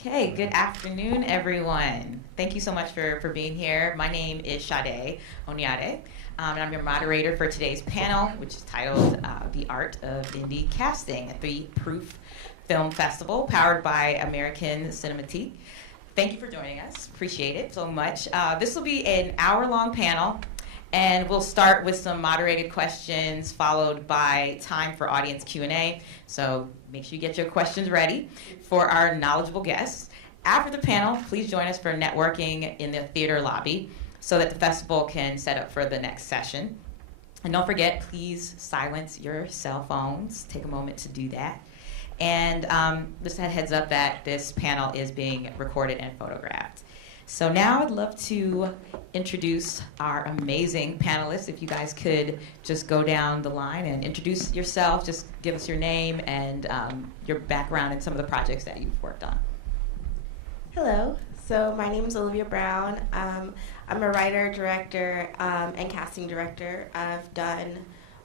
Okay, good afternoon, everyone. Thank you so much for being here. My name is Sade Oyinade, and I'm your moderator for today's panel, which is titled The Art of Indie Casting at the Proof Film Festival, powered by American Cinematique. Thank you for joining us. Appreciate it so much. This will be an hour-long panel, and we'll start with some moderated questions, followed by time for audience Q&A. So make sure you get your questions ready for our knowledgeable guests. After the panel, please join us for networking in the theater lobby so that the festival can set up for the next session. And don't forget, please silence your cell phones. Take a moment to do that. And just a heads up that this panel is being recorded and photographed. So now I'd love to introduce our amazing panelists. If you guys could just go down the line and introduce yourself, just give us your name and your background and some of the projects that you've worked on. Hello, so my name is Olivia Brown. I'm a writer, director, and casting director. I've done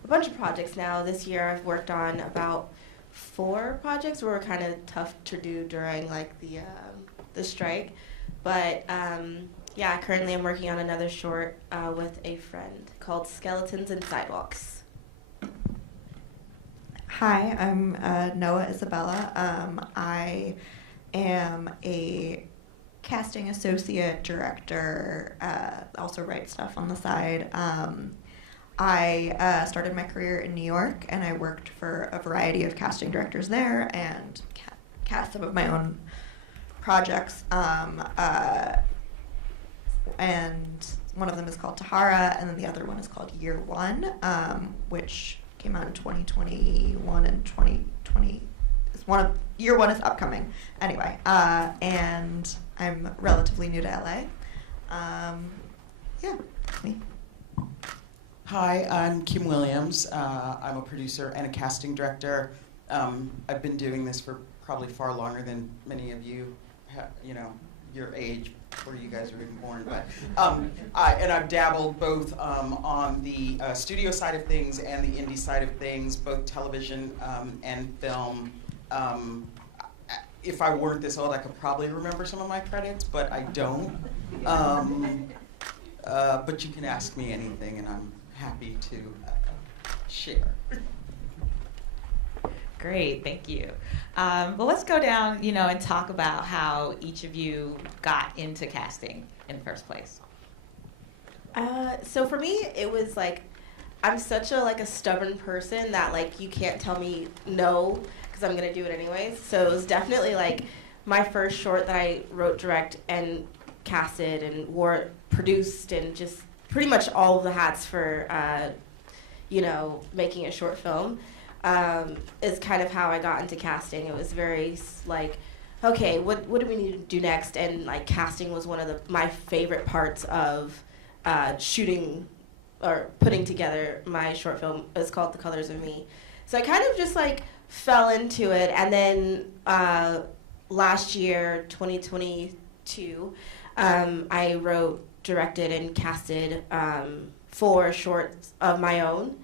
a bunch of projects now. This year I've worked on about 4 projects that were kind of tough to do during like the strike. But yeah, currently I'm working on another short with a friend called Skeletons and Sidewalks. Hi, I'm Noa Isabella. I am a casting associate director, also write stuff on the side. I started my career in New York, and I worked for a variety of casting directors there and cast some of my own projects, and one of them is called Tahara, and then the other one is called Year One, which came out in 2021 and 2020. Year One is upcoming. Anyway, and I'm relatively new to LA. Yeah, me. Hi, I'm Kim Williams. I'm a producer and a casting director. I've been doing this for probably far longer than many of you, your age, before you guys were even born. But I've dabbled both on the studio side of things and the indie side of things, both television and film. If I weren't this old, I could probably remember some of my credits, but I don't. But you can ask me anything, and I'm happy to share. Great, thank you. Well, let's go down, and talk about how each of you got into casting in the first place. So for me, it was like, I'm such a stubborn person that you can't tell me no, because I'm gonna do it anyways. So it was definitely my first short that I wrote, direct, and casted and produced, and just pretty much all of the hats for making a short film. Is kind of how I got into casting. It was very okay, what do we need to do next? And casting was one of my favorite parts of shooting or putting together my short film. It's called The Colors of Me. So I kind of just fell into it, and then last year, 2022, I wrote, directed, and casted 4 shorts of my own.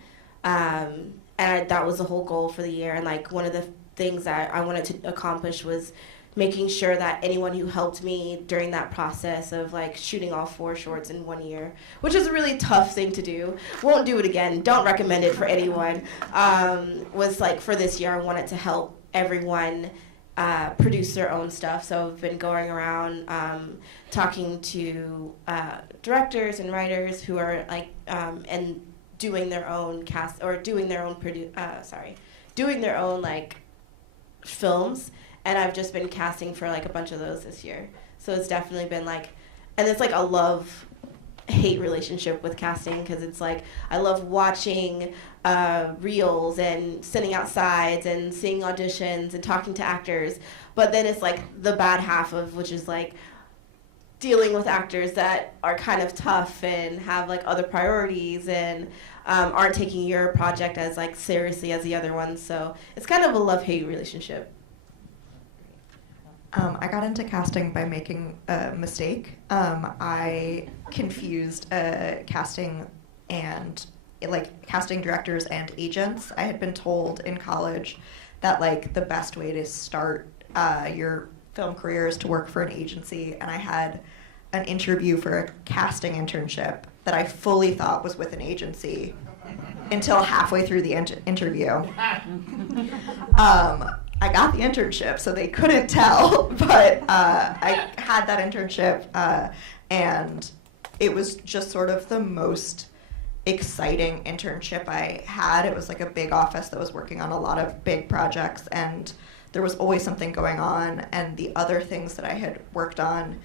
And that was the whole goal for the year. And one of the things that I wanted to accomplish was making sure that anyone who helped me during that process of shooting all 4 shorts in 1 year, which is a really tough thing to do. Won't do it again. Don't recommend it for anyone. Was for this year, I wanted to help everyone produce their own stuff. So I've been going around talking to directors and writers who are and doing their own cast or doing their own films, and I've just been casting for a bunch of those this year. So it's definitely been and it's a love-hate relationship with casting, because it's I love watching reels and sending out sides and seeing auditions and talking to actors, but then it's the bad half of which is dealing with actors that are kind of tough and have other priorities and aren't taking your project as seriously as the other ones. So it's kind of a love-hate relationship. I got into casting by making a mistake. I confused casting and casting directors and agents. I had been told in college that the best way to start your film careers to work for an agency, and I had an interview for a casting internship that I fully thought was with an agency until halfway through the interview. I got the internship, so they couldn't tell, but I had that internship, and it was just sort of the most exciting internship I had. It was like a big office that was working on a lot of big projects, and there was always something going on. And the other things that I had worked on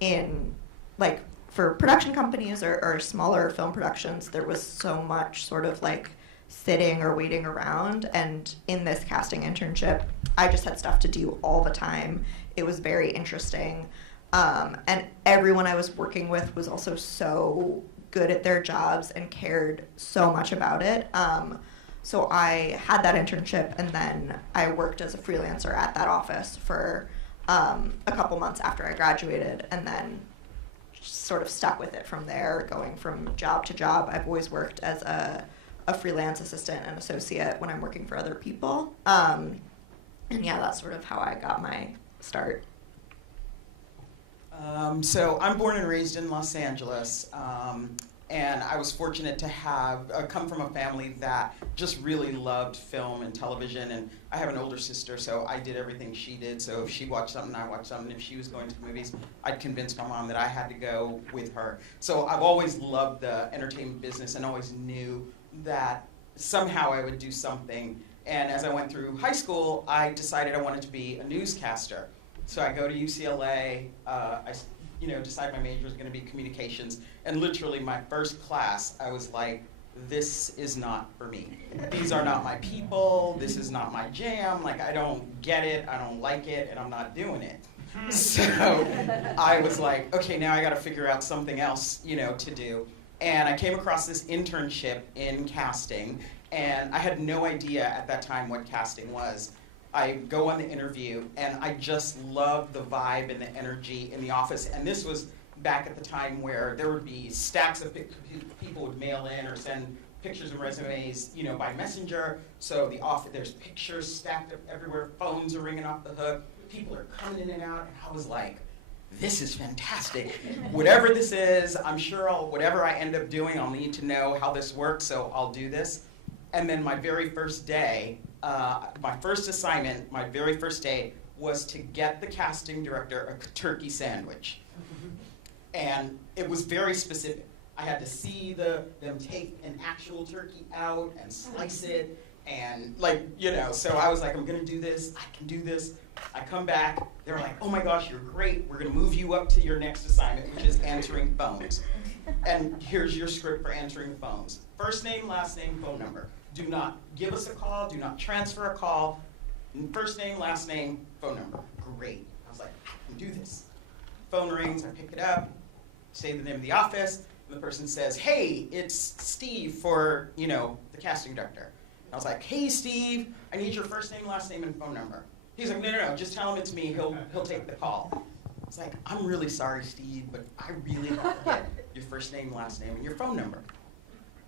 in, like, for production companies or smaller film productions, there was so much sort of like sitting or waiting around. And in this casting internship, I just had stuff to do all the time. It was very interesting. And everyone I was working with was also so good at their jobs and cared so much about it. So I had that internship, and then I worked as a freelancer at that office for a couple months after I graduated, and then sort of stuck with it from there, going from job to job. I've always worked as a freelance assistant and associate when I'm working for other people. And yeah, that's sort of how I got my start. So I'm born and raised in Los Angeles, and I was fortunate to have come from a family that just really loved film and television. And I have an older sister, so I did everything she did. So if she watched something, I watched something. If she was going to the movies, I'd convince my mom that I had to go with her. So I've always loved the entertainment business and always knew that somehow I would do something. And as I went through high school, I decided I wanted to be a newscaster. So I go to UCLA, I decide my major is going to be communications, and literally my first class, I was like, this is not for me. These are not my people, this is not my jam, like I don't get it, I don't like it, and I'm not doing it. So I was like, okay, now I got to figure out something else, to do. And I came across this internship in casting, and I had no idea at that time what casting was. I go on the interview, and I just loved the vibe and the energy in the office. And this was back at the time where there would be stacks of people would mail in or send pictures and resumes, by messenger. So there's pictures stacked up everywhere. Phones are ringing off the hook. People are coming in and out. And I was like, this is fantastic. Whatever this is, I'm sure whatever I end up doing, I'll need to know how this works, so I'll do this. And then my very first day, my first assignment, my very first day, was to get the casting director a turkey sandwich. And it was very specific. I had to see them take an actual turkey out and slice it, and so I was like, I'm gonna do this, I can do this. I come back, they're like, oh my gosh, you're great, we're gonna move you up to your next assignment, which is answering phones. And here's your script for answering phones. First name, last name, phone number. Do not give us a call, do not transfer a call. First name, last name, phone number. Great. I was like, I can do this. Phone rings, I pick it up, say the name of the office, and the person says, hey, it's Steve for, the casting director. And I was like, hey, Steve, I need your first name, last name, and phone number. He's like, no, just tell him it's me, he'll take the call. I was like, I'm really sorry, Steve, but I really have to get your first name, last name, and your phone number.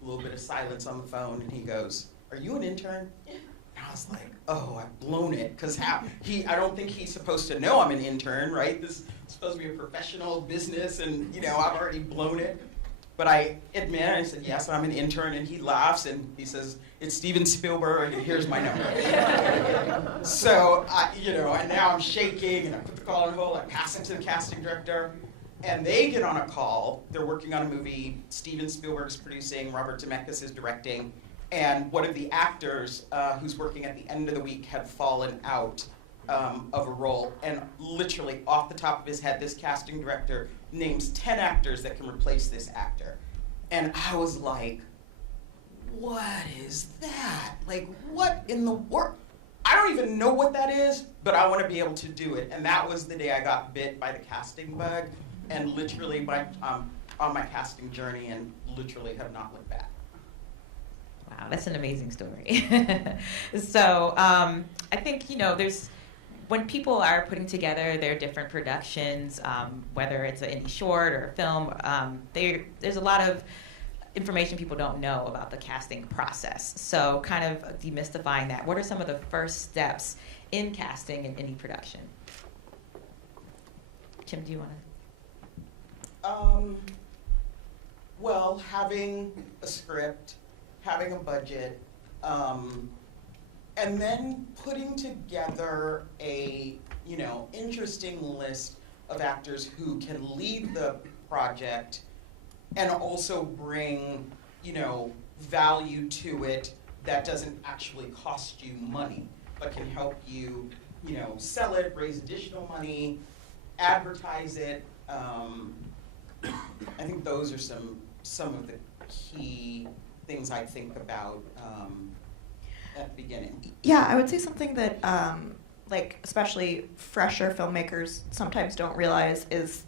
A little bit of silence on the phone, and he goes, are you an intern? And I was like, oh, I've blown it, because I don't think he's supposed to know I'm an intern, right? This is supposed to be a professional business, and I've already blown it. But I admit, I said, yes, I'm an intern, and he laughs, and he says, it's Steven Spielberg, and here's my number. So, and now I'm shaking, and I put the call on hold, I pass it to the casting director, and they get on a call. They're working on a movie Steven Spielberg's producing, Robert Zemeckis is directing, and one of the actors who's working at the end of the week had fallen out of a role, and literally off the top of his head, this casting director names 10 actors that can replace this actor. And I was like, what is that? Like, what in the world? I don't even know what that is, but I want to be able to do it. And that was the day I got bit by the casting bug, and literally on my casting journey, and literally have not looked back. Wow, that's an amazing story. So I think, there's, when people are putting together their different productions, whether it's an indie short or a film, there's a lot of information people don't know about the casting process. So kind of demystifying that, what are some of the first steps in casting in any production? Kim, do you want Well, having a script, having a budget, and then putting together a, interesting list of actors who can lead the project and also bring, value to it that doesn't actually cost you money, but can help you, sell it, raise additional money, advertise it. I think those are some of the key things I think about at the beginning. Yeah, I would say something that especially fresher filmmakers sometimes don't realize is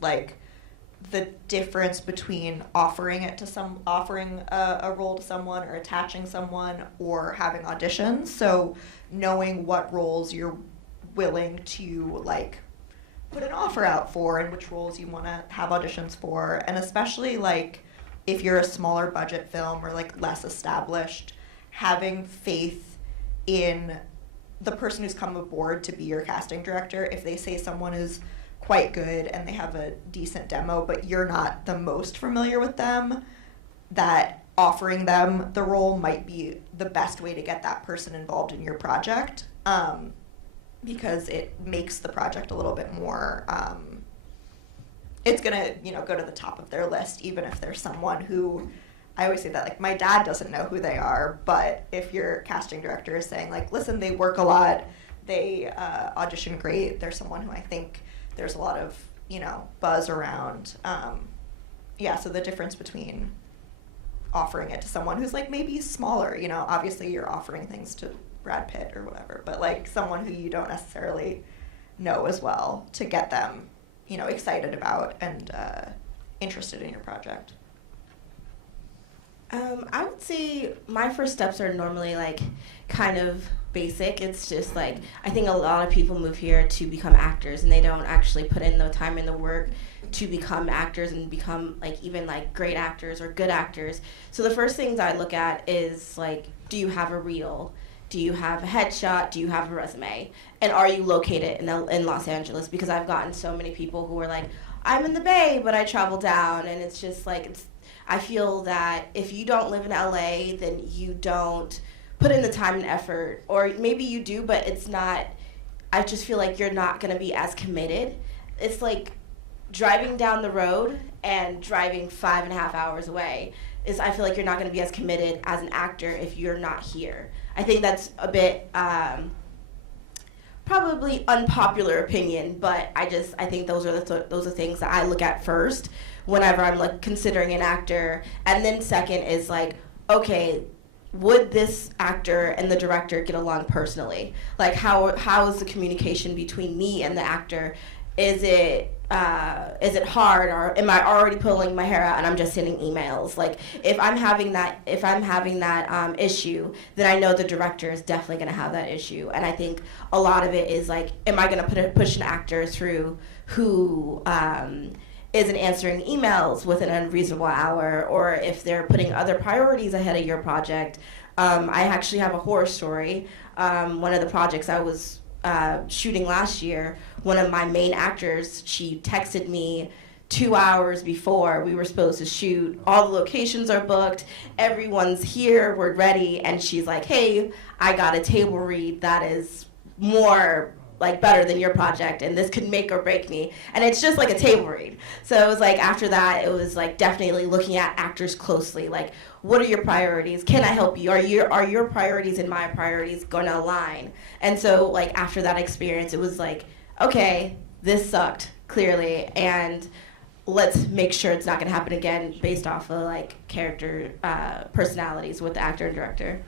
the difference between offering a role to someone or attaching someone or having auditions. So knowing what roles you're willing to put an offer out for and which roles you want to have auditions for, and especially if you're a smaller budget film or less established, having faith in the person who's come aboard to be your casting director. If they say someone is quite good and they have a decent demo, but you're not the most familiar with them, that offering them the role might be the best way to get that person involved in your project, because it makes the project a little bit more, it's gonna go to the top of their list, even if there's someone who, I always say that my dad doesn't know who they are, but if your casting director is saying listen, they work a lot, they audition great, there's someone who I think there's a lot of buzz around. So the difference between offering it to someone who's maybe smaller, obviously you're offering things to Brad Pitt or whatever, but someone who you don't necessarily know as well, to get them excited about and interested in your project. I would say my first steps are normally kind of basic. It's just I think a lot of people move here to become actors and they don't actually put in the time and the work to become actors and become even great actors or good actors. So the first things I look at is do you have a reel? Do you have a headshot? Do you have a resume? And are you located in Los Angeles? Because I've gotten so many people who are I'm in the Bay, but I travel down, and it's just I feel that if you don't live in LA, then you don't put in the time and effort, or maybe you do, but it's not, I just feel you're not gonna be as committed. It's driving down the road and driving 5.5 hours away I feel you're not gonna be as committed as an actor if you're not here. I think that's a bit, probably unpopular opinion, but I think those are things that I look at first whenever I'm considering an actor. And then second is okay, would this actor and the director get along personally? How is the communication between me and the actor? Is it hard, or am I already pulling my hair out and I'm just sending emails? If I'm having that issue, then I know the director is definitely going to have that issue. And I think a lot of it is am I going to push an actor through who isn't answering emails within an unreasonable hour, or if they're putting other priorities ahead of your project. I actually have a horror story. One of the projects I was shooting last year, one of my main actors, she texted me 2 hours before we were supposed to shoot. All the locations are booked, everyone's here, we're ready, and she's hey, I got a table read that is more better than your project, and this could make or break me. And it's just a table read. So it was after that, it was definitely looking at actors closely. What are your priorities? Can I help you? Are your priorities and my priorities going to align? And so after that experience, it was okay, this sucked, clearly, and let's make sure it's not going to happen again based off of character personalities with the actor and director.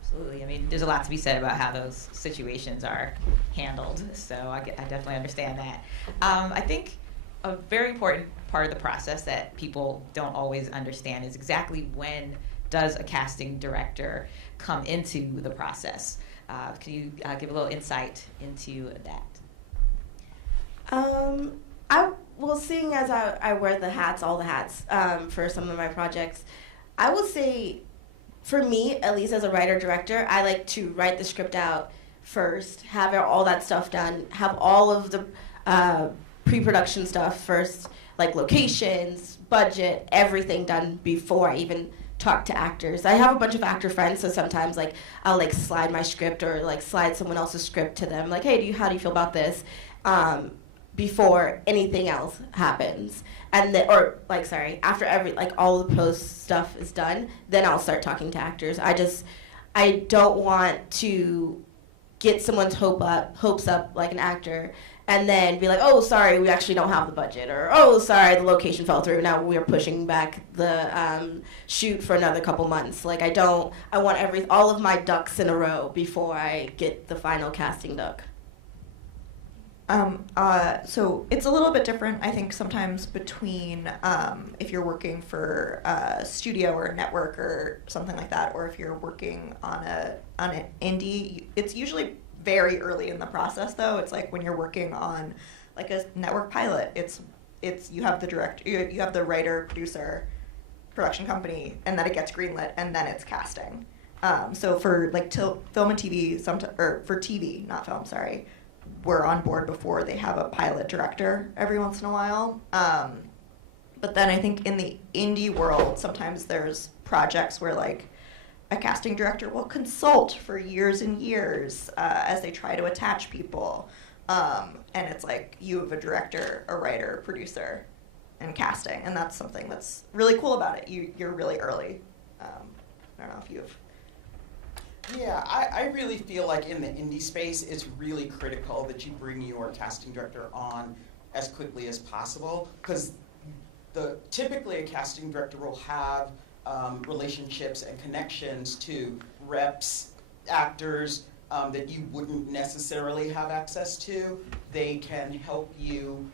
Absolutely. I mean, there's a lot to be said about how those situations are handled. So I definitely understand that. I think a very important part of the process that people don't always understand is exactly when does a casting director come into the process. Can you give a little insight into that? Seeing as I wear all the hats for some of my projects, I will say, for me, at least as a writer-director, I like to write the script out first, have all that stuff done, have all of the pre-production stuff first, like locations, budget, everything done before I even talk to actors. I have a bunch of actor friends, so sometimes like I'll like slide my script or like slide someone else's script to them, like, hey, how do you feel about this? Before anything else happens, and then, or like, sorry, after like all the post stuff is done, then I'll start talking to actors. I don't want to get someone's hopes up like an actor, and then be like, oh, sorry, we actually don't have the budget, or oh, sorry, the location fell through. Now we're pushing back the shoot for another couple months. Like I want all of my ducks in a row before I get the final casting duck. So it's a little bit different, I think, sometimes between if you're working for a studio or a network or something like that, or if you're working on an indie. It's usually very early in the process, though. It's like when you're working on like a network pilot. It's you have the director, you have the writer, producer, production company, and then it gets greenlit, and then it's casting. So for like film and TV, or for TV, not film, sorry. We're on board before they have a pilot director every once in a while. But then I think in the indie world, sometimes there's projects where like a casting director will consult for years and years as they try to attach people. And it's like you have a director, a writer, producer, and casting. And that's something that's really cool about it. You're really early. I don't know if you've... Yeah, I really feel like in the indie space, it's really critical that you bring your casting director on as quickly as possible, because typically a casting director will have relationships and connections to reps, actors that you wouldn't necessarily have access to. They can help you,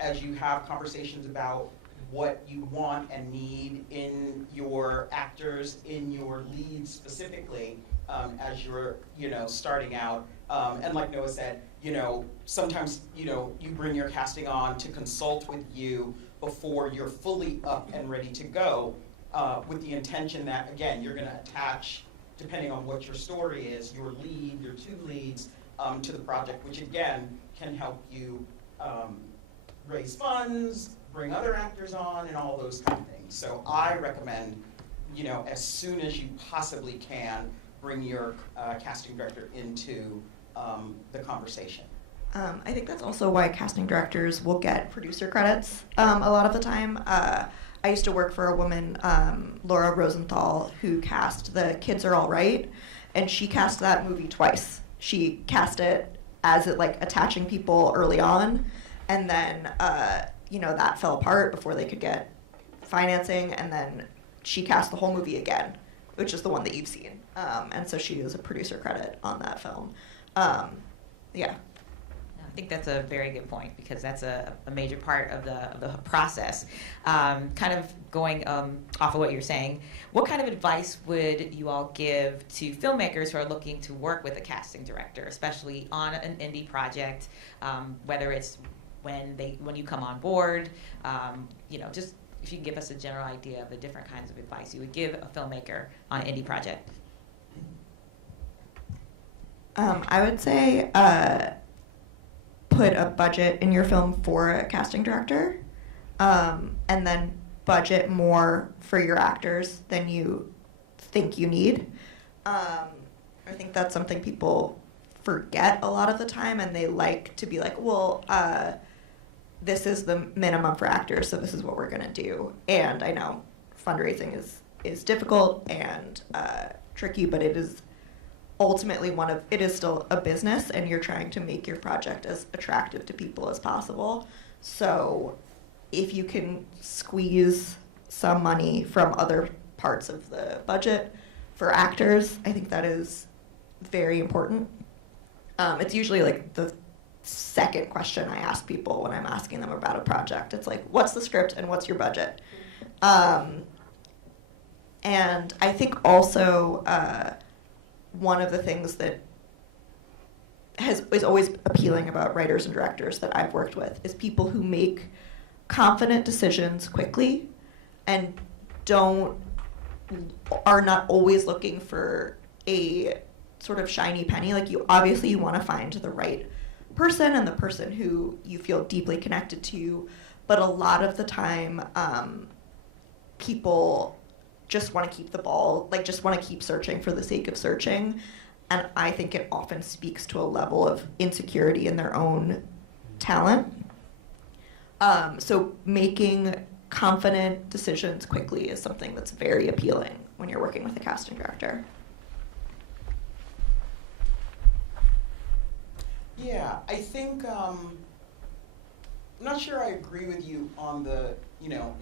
as you have conversations about what you want and need in your actors, in your leads specifically, as you're, starting out. And like Noah said, sometimes, you bring your casting on to consult with you before you're fully up and ready to go, with the intention that, again, you're gonna attach, depending on what your story is, your lead, your two leads, to the project, which again, can help you raise funds, bring other actors on, and all those kind of things. So I recommend, as soon as you possibly can, bring your casting director into the conversation. I think that's also why casting directors will get producer credits a lot of the time. I used to work for a woman, Laura Rosenthal, who cast The Kids Are All Right, and she cast that movie twice. She cast it as it like attaching people early on, and then that fell apart before they could get financing, and then she cast the whole movie again, which is the one that you've seen. And so she is a producer credit on that film. Yeah. I think that's a very good point, because that's a major part of the process. Kind of going off of what you're saying, what kind of advice would you all give to filmmakers who are looking to work with a casting director, especially on an indie project, whether it's when you come on board, just if you can give us a general idea of the different kinds of advice you would give a filmmaker on an indie project. I would say put a budget in your film for a casting director, and then budget more for your actors than you think you need. I think that's something people forget a lot of the time, and they like to be like, well, this is the minimum for actors, so this is what we're going to do. And I know fundraising is difficult and tricky, but it is ultimately it is still a business, and you're trying to make your project as attractive to people as possible. So if you can squeeze some money from other parts of the budget for actors, I think that is very important. It's usually like the second question I ask people when I'm asking them about a project. It's like, what's the script and what's your budget? And I think also one of the things that is always appealing about writers and directors that I've worked with is people who make confident decisions quickly and are not always looking for a sort of shiny penny. Like, you want to find the right person and the person who you feel deeply connected to. But a lot of the time, people just want to keep the ball, like just want to keep searching for the sake of searching. And I think it often speaks to a level of insecurity in their own talent. So making confident decisions quickly is something that's very appealing when you're working with a casting director. Yeah, I think, I'm not sure I agree with you on the,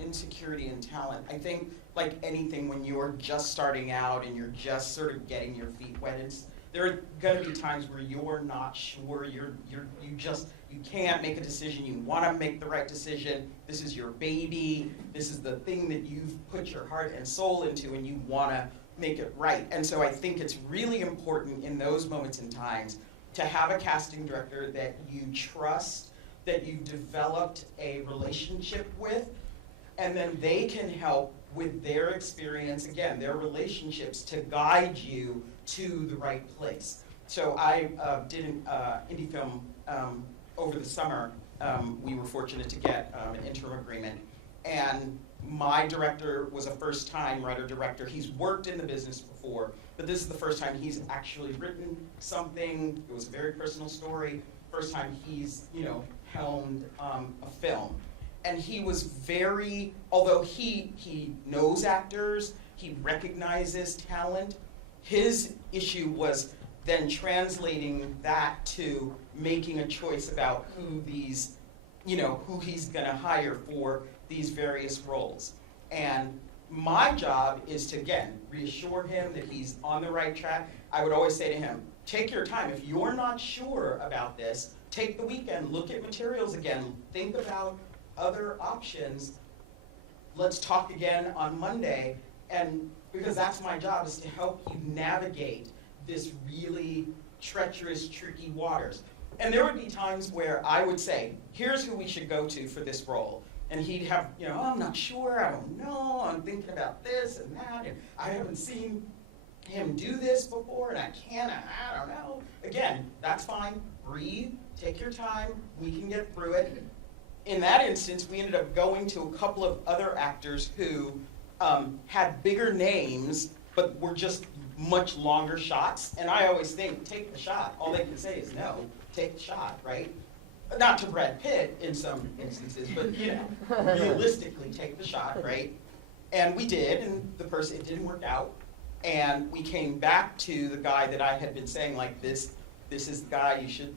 insecurity and talent. I think, like anything, when you're just starting out and you're just sort of getting your feet wet, there are gonna be times where you're not sure, you can't make a decision, you wanna make the right decision, this is your baby, this is the thing that you've put your heart and soul into, and you wanna make it right. And so I think it's really important in those moments and times to have a casting director that you trust, that you've developed a relationship with, and then they can help with their experience, again, their relationships, to guide you to the right place. So I did an indie film over the summer. We were fortunate to get an interim agreement, and my director was a first-time writer-director. He's worked in the business before, but this is the first time he's actually written something. It was a very personal story. First time he's, helmed a film. And he was very, although he knows actors, he recognizes talent, his issue was then translating that to making a choice about who these, who he's gonna hire for these various roles. And my job is to, again, reassure him that he's on the right track. I would always say to him, take your time. If you're not sure about this, take the weekend, look at materials again, think about other options. Let's talk again on Monday. And because that's my job, is to help you navigate this really treacherous, tricky waters. And there would be times where I would say, here's who we should go to for this role. And he'd have, oh, I'm not sure, I don't know, I'm thinking about this and that, and I haven't seen him do this before, and I don't know. Again, that's fine, breathe, take your time, we can get through it. In that instance, we ended up going to a couple of other actors who had bigger names, but were just much longer shots. And I always think, take the shot. All they can say is no, take the shot, right? Not to Brad Pitt in some instances, but realistically take the shot, right? And we did, and it didn't work out. And we came back to the guy that I had been saying, like, this is the guy you should,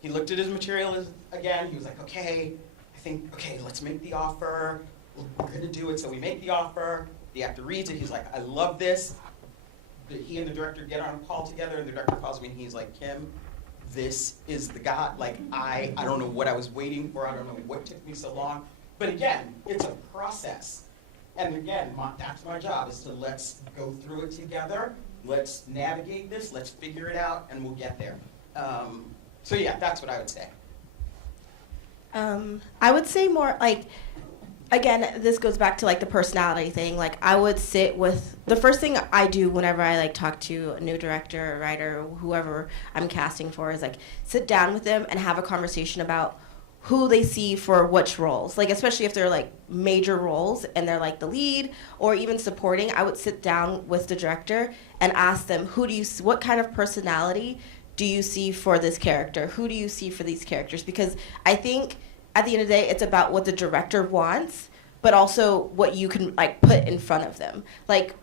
he looked at his material again, he was like, okay, let's make the offer, we're gonna do it. So we make the offer, the actor reads it, he's like, I love this. He and the director get on a call together, and the director calls me and he's like, Kim, this is the guy. Like, I don't know what I was waiting for, I don't know what took me so long. But again, it's a process. And again, that's my job, is to let's go through it together, let's navigate this, let's figure it out, and we'll get there. So yeah, that's what I would say. I would say more like, again, this goes back to like the personality thing. Like, I would sit with, the first thing I do whenever I like talk to a new director or writer or whoever I'm casting for is like sit down with them and have a conversation about who they see for which roles. Like, especially if they're like major roles and they're like the lead or even supporting, I would sit down with the director and ask them, what kind of personality do you see for this character? Who do you see for these characters? Because I think at the end of the day, it's about what the director wants, but also what you can like put in front of them. Like,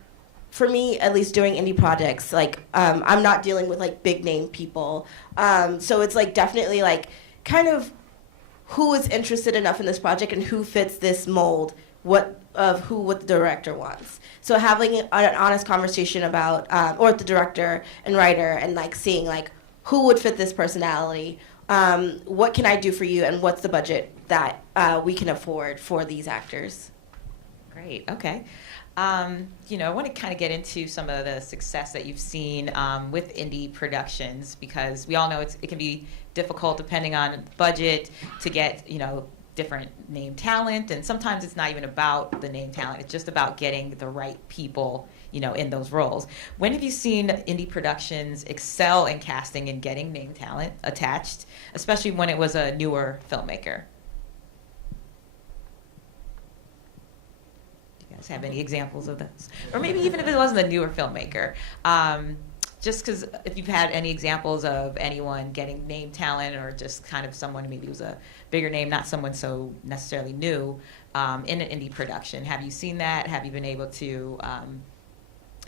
for me, at least doing indie projects, like I'm not dealing with like big name people. So it's like definitely like kind of who is interested enough in this project and who fits this mold, what the director wants. So having an honest conversation about, or the director and writer, and like seeing like who would fit this personality, what can I do for you, and what's the budget that we can afford for these actors. Great, okay. I want to kind of get into some of the success that you've seen with indie productions, because we all know it can be difficult depending on budget to get, different name talent, and sometimes it's not even about the name talent. It's just about getting the right people, in those roles. When have you seen indie productions excel in casting and getting name talent attached, especially when it was a newer filmmaker? Do you guys have any examples of this? Or maybe even if it wasn't a newer filmmaker. Just because if you've had any examples of anyone getting name talent, or just kind of someone who maybe was a bigger name, not someone so necessarily new, in an indie production. Have you seen that? Have you been able to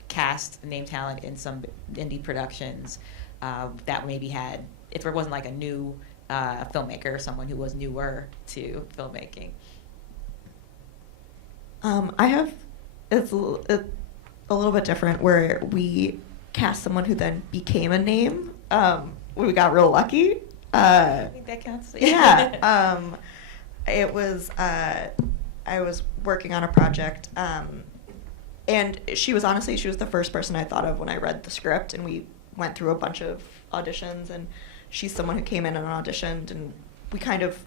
cast name talent in some indie productions that maybe had, if there wasn't like a new filmmaker or someone who was newer to filmmaking? I have, it's a little bit different, where we cast someone who then became a name. We got real lucky. I think that counts. Yeah. It was, I was working on a project, and she was the first person I thought of when I read the script, and we went through a bunch of auditions, and she's someone who came in and auditioned, and we kind of,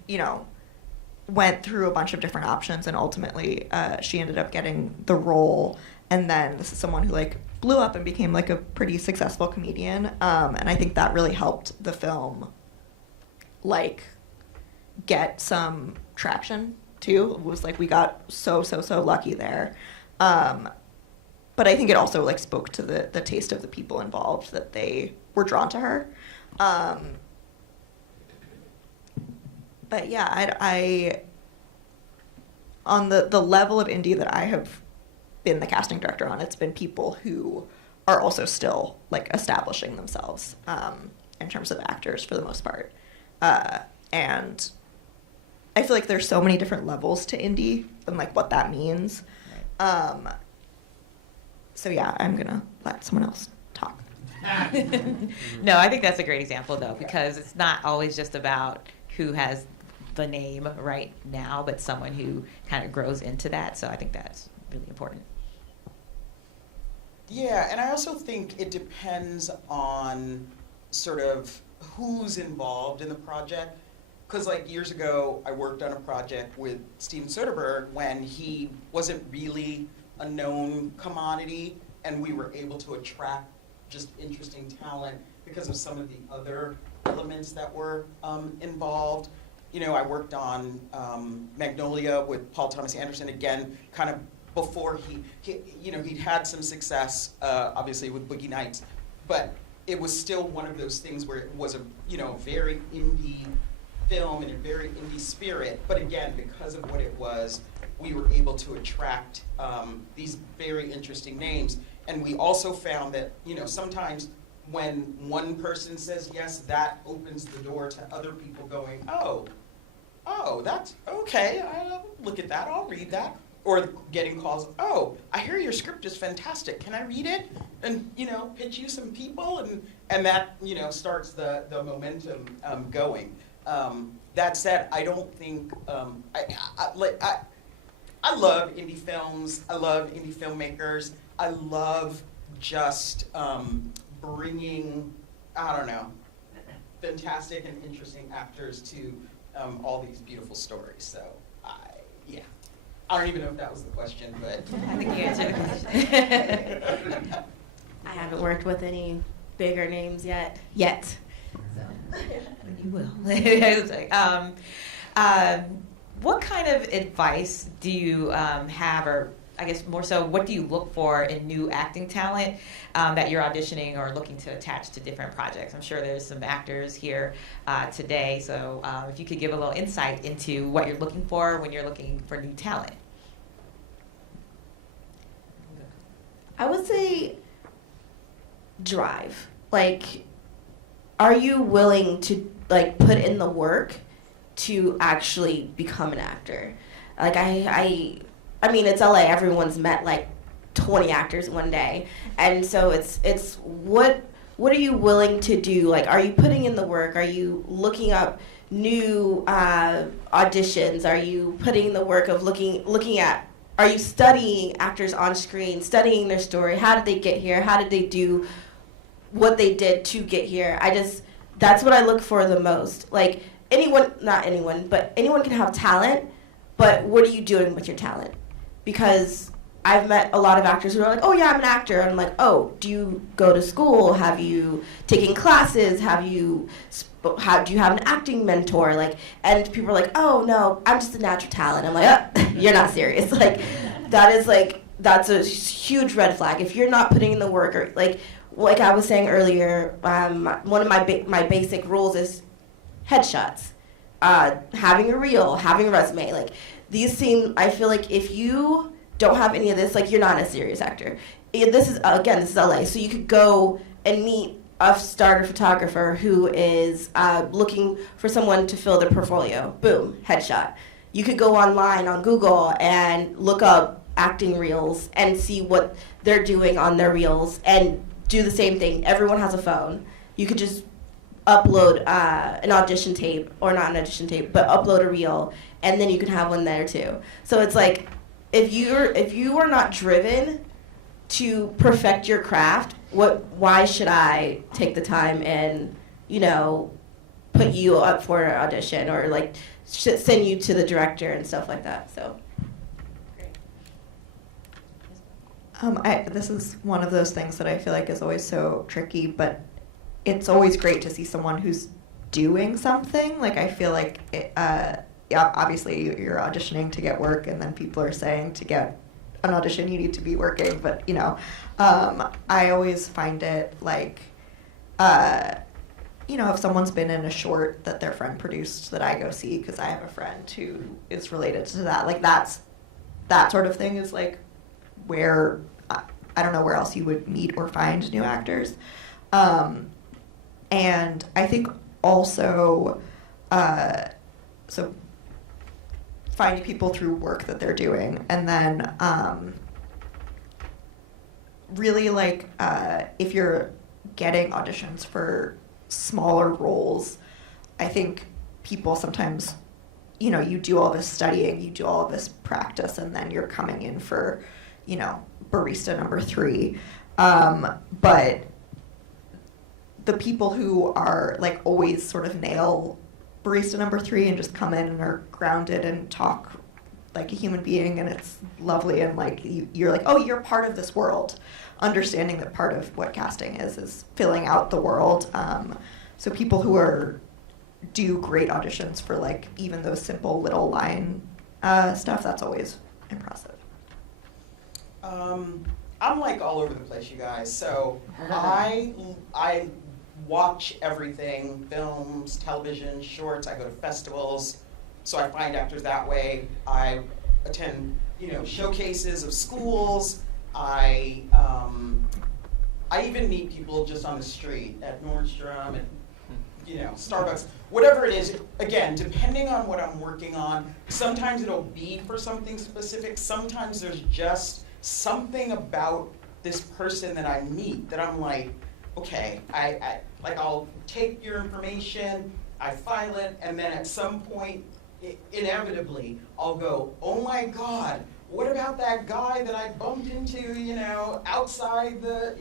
went through a bunch of different options, and ultimately she ended up getting the role. And then this is someone who blew up and became a pretty successful comedian, and I think that really helped the film get some traction too. It was we got so lucky there, but I think it also spoke to the taste of the people involved, that they were drawn to her. But yeah, I on the level of indie that I have been the casting director on, it's been people who are also still establishing themselves in terms of actors for the most part, and I feel there's so many different levels to indie and what that means. Right. So yeah, I'm gonna let someone else talk. No, I think that's a great example though, because it's not always just about who has the name right now, but someone who kind of grows into that. So I think that's really important. Yeah, and I also think it depends on sort of who's involved in the project. Because years ago, I worked on a project with Steven Soderbergh when he wasn't really a known commodity, and we were able to attract just interesting talent because of some of the other elements that were involved. I worked on Magnolia with Paul Thomas Anderson, again, kind of before he'd had some success, obviously with Boogie Nights, but it was still one of those things where it was a very indie film and a very indie spirit. But again, because of what it was, we were able to attract these very interesting names. And we also found that sometimes when one person says yes, that opens the door to other people going, oh, that's okay. I'll look at that. I'll read that. Or getting calls, oh, I hear your script is fantastic. Can I read it? And, pitch you some people, and that, starts the momentum going. That said, I don't think, I love indie films. I love indie filmmakers. I love just bringing, fantastic and interesting actors to all these beautiful stories. So, yeah. I don't even know if that was the question, but I think you answered the question. I haven't worked with any bigger names yet. So. You will. What kind of advice do you have, or I guess more so, what do you look for in new acting talent that you're auditioning or looking to attach to different projects? I'm sure there's some actors here today, so if you could give a little insight into what you're looking for when you're looking for new talent. I would say drive. Are you willing to put in the work to actually become an actor? I mean, it's LA. Everyone's met 20 actors one day, and so it's what are you willing to do? Are you putting in the work? Are you looking up new auditions? Are you putting in the work of looking at? Are you studying actors on screen, studying their story? How did they get here? How did they do what they did to get here? That's what I look for the most. Not anyone, but anyone can have talent, but what are you doing with your talent? Because I've met a lot of actors who are like, oh yeah, I'm an actor. And I'm like, oh, do you go to school? Have you taken classes? Do you have an acting mentor? Like, and people are like, oh no, I'm just a natural talent. I'm like, oh, you're not serious. Like, that's a huge red flag. If you're not putting in the work, or like I was saying earlier, one of my basic rules is headshots, having a reel, having a resume. Like, these seem, I feel like if you don't have any of this, like, you're not a serious actor. This is LA, so you could go and meet a starter photographer who is looking for someone to fill their portfolio. Boom, headshot. You could go online on Google and look up acting reels and see what they're doing on their reels and do the same thing. Everyone has a phone. You could just upload an audition tape, or not an audition tape, but upload a reel, and then you can have one there too. So it's like, if you are not driven to perfect your craft, why should I take the time and, put you up for an audition, or like send you to the director and stuff like that? So. This is one of those things that I feel like is always so tricky, but it's always great to see someone who's doing something. Like, I feel like obviously you're auditioning to get work, and then people are saying to get an audition you need to be working, but I always find it like if someone's been in a short that their friend produced that I go see because I have a friend who is related to that, like, that sort of thing is like where I don't know where else you would meet or find new actors. And I think also so finding people through work that they're doing, and then really like if you're getting auditions for smaller roles, I think people sometimes, you do all this studying, you do all of this practice, and then you're coming in for, barista number 3. But the people who are like always sort of nail barista number 3 and just come in and are grounded and talk like a human being, and it's lovely, and like you're like, oh, you're part of this world, understanding that part of what casting is filling out the world. So people who do great auditions for like even those simple little line stuff, that's always impressive. I'm like all over the place, you guys. So I watch everything: films, television, shorts. I go to festivals, so I find actors that way. I attend, showcases of schools. I even meet people just on the street at Nordstrom and Starbucks, whatever it is. Again, depending on what I'm working on, sometimes it'll be for something specific. Sometimes there's just something about this person that I meet that I'm like, okay, I'll take your information, I file it, and then at some point, inevitably, I'll go, oh my God, what about that guy that I bumped into, outside the,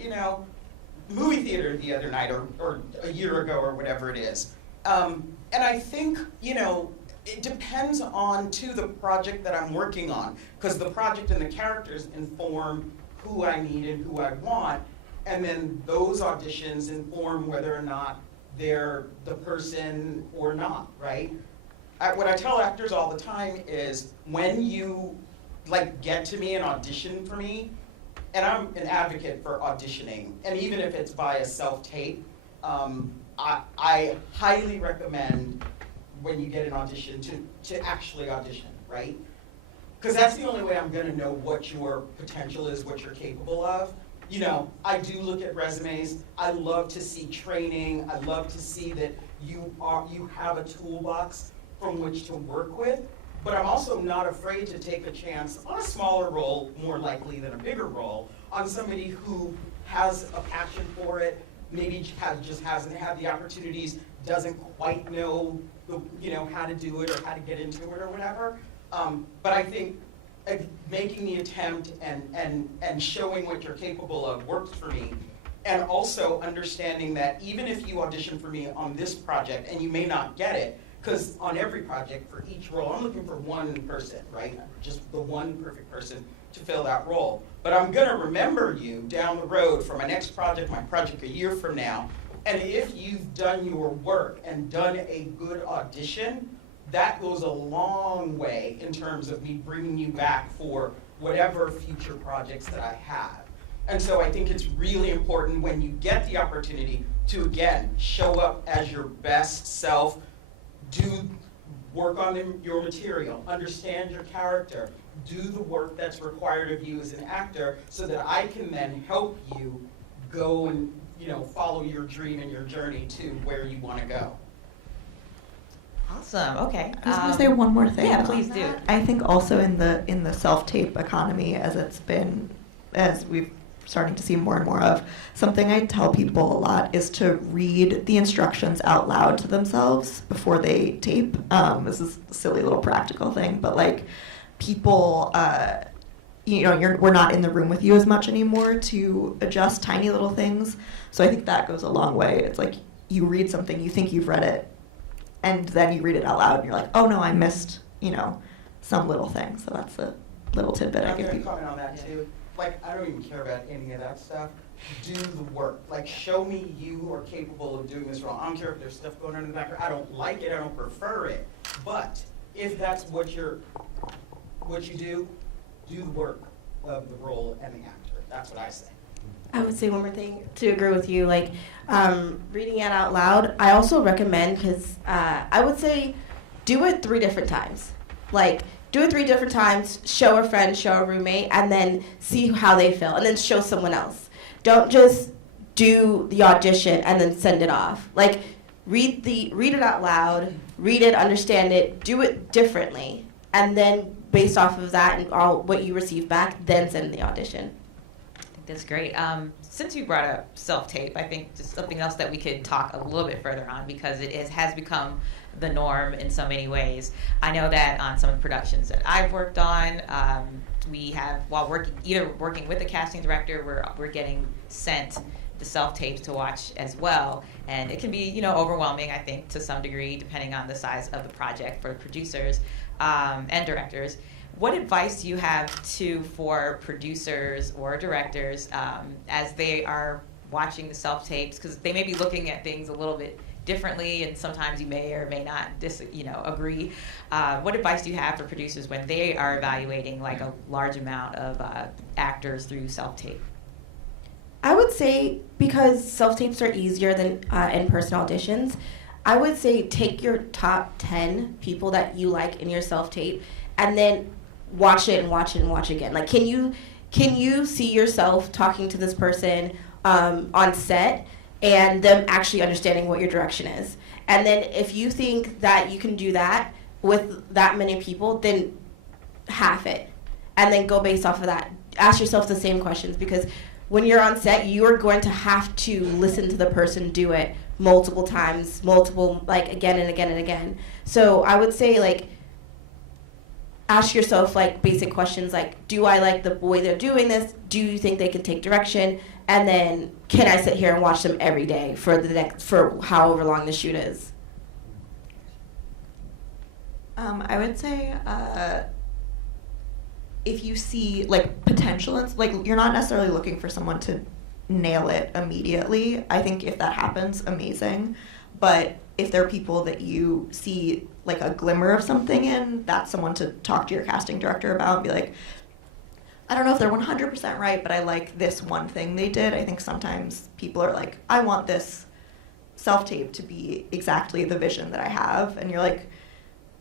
movie theater the other night, or a year ago, or whatever it is. And I think, it depends on, too, the project that I'm working on, because the project and the characters inform who I need and who I want, and then those auditions inform whether or not they're the person or not, right? What I tell actors all the time is, when you get to me and audition for me, and I'm an advocate for auditioning, and even if it's via self-tape, I highly recommend when you get an audition to actually audition, right? Because that's the only way I'm gonna know what your potential is, what you're capable of. I do look at resumes. I love to see training. I love to see that you have a toolbox from which to work with. But I'm also not afraid to take a chance on a smaller role, more likely than a bigger role, on somebody who has a passion for it, maybe just hasn't had the opportunities, doesn't quite know how to do it or how to get into it or whatever. But I think making the attempt and showing what you're capable of works for me. And also understanding that even if you audition for me on this project and you may not get it, Because on every project, for each role, I'm looking for one person, right? Just the one perfect person to fill that role. But I'm gonna remember you down the road for my next project, my project a year from now. And if you've done your work and done a good audition, that goes a long way in terms of me bringing you back for whatever future projects that I have. And so I think it's really important when you get the opportunity to, again, show up as your best self, do work on your material, understand your character, do the work that's required of you as an actor so that I can then help you go and follow your dream and your journey to where you want to go. Awesome. Okay. I was going to say one more thing. Yeah, on please do. that. I think also in the self-tape economy, as we've starting to see more and more of, something I tell people a lot is to read the instructions out loud to themselves before they tape. This is a silly little practical thing, but like people, we're not in the room with you as much anymore to adjust tiny little things. So I think that goes a long way. It's like you read something, you think you've read it, and then you read it out loud, and you're like, oh no, I missed, some little thing. So that's a little tidbit I I'm give going to people. comment on that too. Like, I don't even care about any of that stuff. Do the work. Like, show me you are capable of doing this role. I don't care if there's stuff going on in the background. I don't like it. I don't prefer it. But if that's what you do the work of the role and the actor. That's what I say. I would say one more thing to agree with you, like reading it out loud. I also recommend, because I would say do it 3 different times. Like, do it 3 different times, show a friend, show a roommate, and then see how they feel, and then show someone else. Don't just do the audition and then send it off. Like, read it out loud, read it, understand it, do it differently, and then based off of that and all what you receive back, then send the audition. I think that's great. Since you brought up self-tape, I think just something else that we could talk a little bit further on, because it has become the norm in so many ways. I know that on some of the productions that I've worked on, we have, while working with a casting director, we're getting sent the self-tapes to watch as well, and it can be overwhelming, I think, to some degree, depending on the size of the project for producers and directors. What advice do you have for producers or directors as they are watching the self-tapes, because they may be looking at things a little bit differently, and sometimes you may or may not agree. What advice do you have for producers when they are evaluating like a large amount of actors through self-tape? I would say, because self-tapes are easier than in-person auditions, I would say take your top 10 people that you like in your self-tape and then watch it and watch it and watch again. Like, can you see yourself talking to this person on set and them actually understanding what your direction is? And then if you think that you can do that with that many people, then half it. And then go based off of that. Ask yourself the same questions, because when you're on set, you are going to have to listen to the person do it multiple times, like again and again and again. So I would say, like, ask yourself like basic questions like, do I like the way they're doing this? Do you think they can take direction? And then, can I sit here and watch them every day for however long the shoot is? I would say if you see like potential, like you're not necessarily looking for someone to nail it immediately. I think if that happens, amazing. But if there are people that you see like a glimmer of something in, that's someone to talk to your casting director about and be like, I don't know if they're 100% right, but I like this one thing they did. I think sometimes people are like, I want this self-tape to be exactly the vision that I have. And you're like,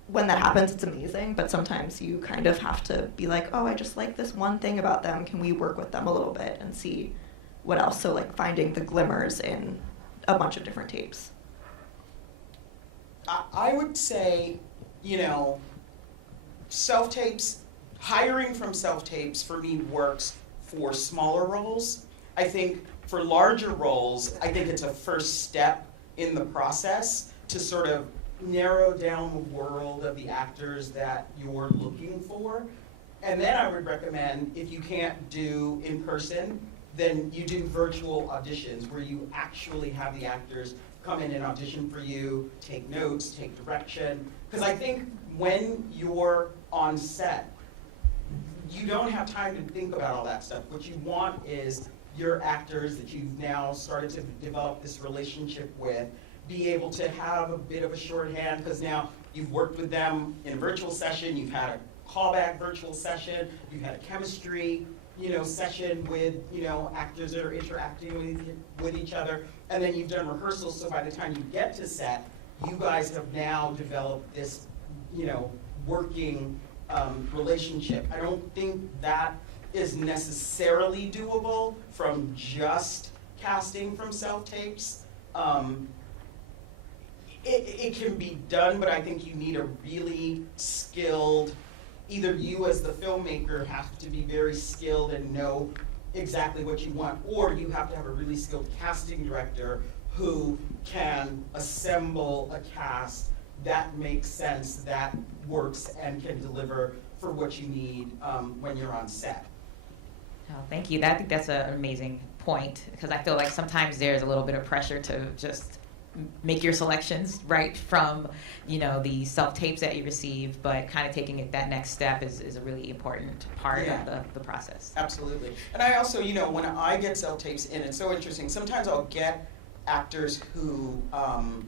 when that happens, it's amazing. But sometimes you kind of have to be like, oh, I just like this one thing about them. Can we work with them a little bit and see what else? So like finding the glimmers in a bunch of different tapes. I would say, self-tapes, hiring from self-tapes for me works for smaller roles. I think for larger roles, I think it's a first step in the process to sort of narrow down the world of the actors that you're looking for. And then I would recommend, if you can't do in person, then you do virtual auditions where you actually have the actors come in and audition for you, take notes, take direction. Because I think when you're on set, you don't have time to think about all that stuff. What you want is your actors that you've now started to develop this relationship with be able to have a bit of a shorthand, because now you've worked with them in a virtual session, you've had a callback virtual session, you've had a chemistry, session with, actors that are interacting with each other, and then you've done rehearsals, so by the time you get to set, you guys have now developed this, working relationship. I don't think that is necessarily doable from just casting from self-tapes. It can be done, but I think you need a really skilled, either you as the filmmaker have to be very skilled and know exactly what you want, or you have to have a really skilled casting director who can assemble a cast that makes sense, that works, and can deliver for what you need when you're on set. Oh, thank you. I think that's an amazing point, because I feel like sometimes there's a little bit of pressure to just make your selections right from, the self-tapes that you receive, but kind of taking it that next step is a really important part of the process. Absolutely. And I also, when I get self-tapes in, it's so interesting. Sometimes I'll get actors who I'm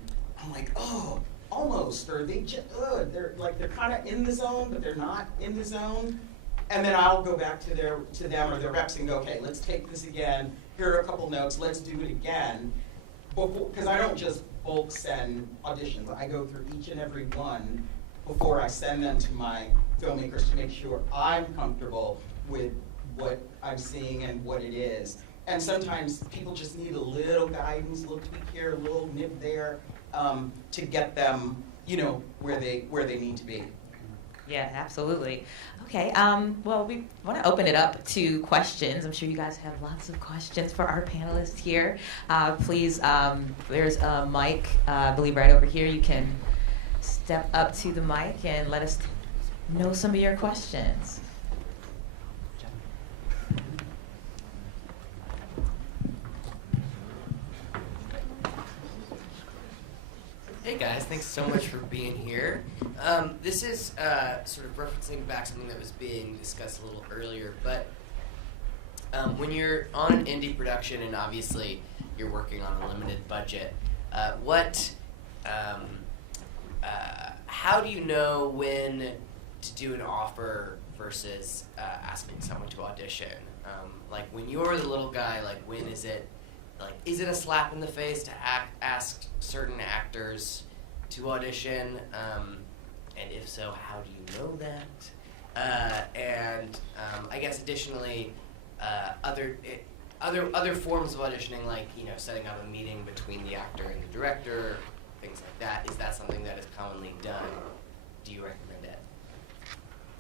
like, oh, almost, or they're kind of in the zone, but they're not in the zone. And then I'll go back to them or their reps and go, okay, let's take this again. Here are a couple notes. Let's do it again. Because I don't just bulk send auditions. I go through each and every one before I send them to my filmmakers to make sure I'm comfortable with what I'm seeing and what it is. And sometimes people just need a little guidance, a little tweak here, a little nip there, to get them, where they need to be. Yeah, absolutely. Okay, well, we want to open it up to questions. I'm sure you guys have lots of questions for our panelists here. Please, there's a mic, I believe right over here. You can step up to the mic and let us know some of your questions. Hey guys, thanks so much for being here. This is sort of referencing back something that was being discussed a little earlier, but when you're on an indie production and obviously you're working on a limited budget, how do you know when to do an offer versus asking someone to audition? Like when you're the little guy, like when is it? Like, is it a slap in the face to ask certain actors to audition? And if so, how do you know that? I guess additionally, other forms of auditioning, like setting up a meeting between the actor and the director, things like that. Is that something that is commonly done? Do you recommend it,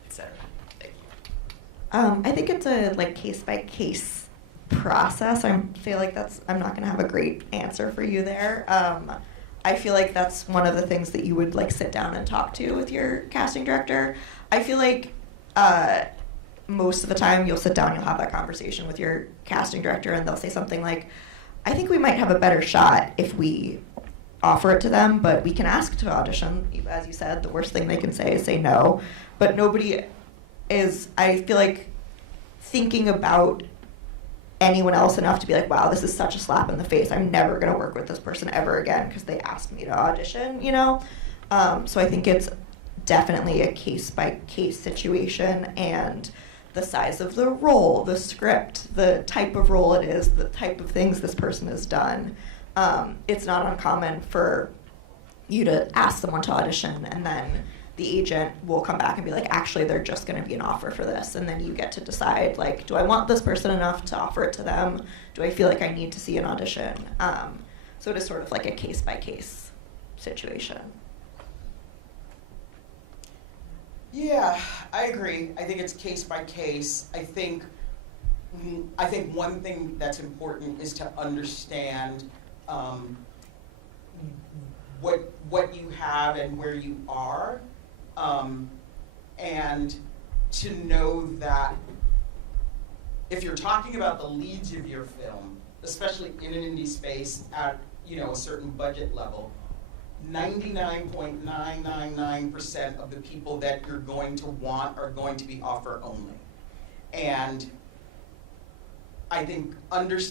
etc.? Thank you. I think it's a case by case process. I feel like I'm not going to have a great answer for you there. I feel like that's one of the things that you would sit down and talk to with your casting director. I feel like most of the time you'll sit down, you'll have that conversation with your casting director, and they'll say something like, I think we might have a better shot if we offer it to them, but we can ask to audition. As you said, the worst thing they can say is say no. But nobody is, I feel like, thinking about anyone else enough to be like, wow, this is such a slap in the face. I'm never going to work with this person ever again because they asked me to audition, So I think it's definitely a case-by-case situation, and the size of the role, the script, the type of role it is, the type of things this person has done. It's not uncommon for you to ask someone to audition, and then the agent will come back and be like, actually, they're just going to be an offer for this. And then you get to decide, do I want this person enough to offer it to them? Do I feel like I need to see an audition? So it is sort of like a case-by-case situation. Yeah, I agree. I think it's case by case. I think one thing that's important is to understand what you have and where you are, and to know that if you're talking about the leads of your film, especially in an indie space, a certain budget level, 99.999% of the people that you're going to want are going to be offer only. And I think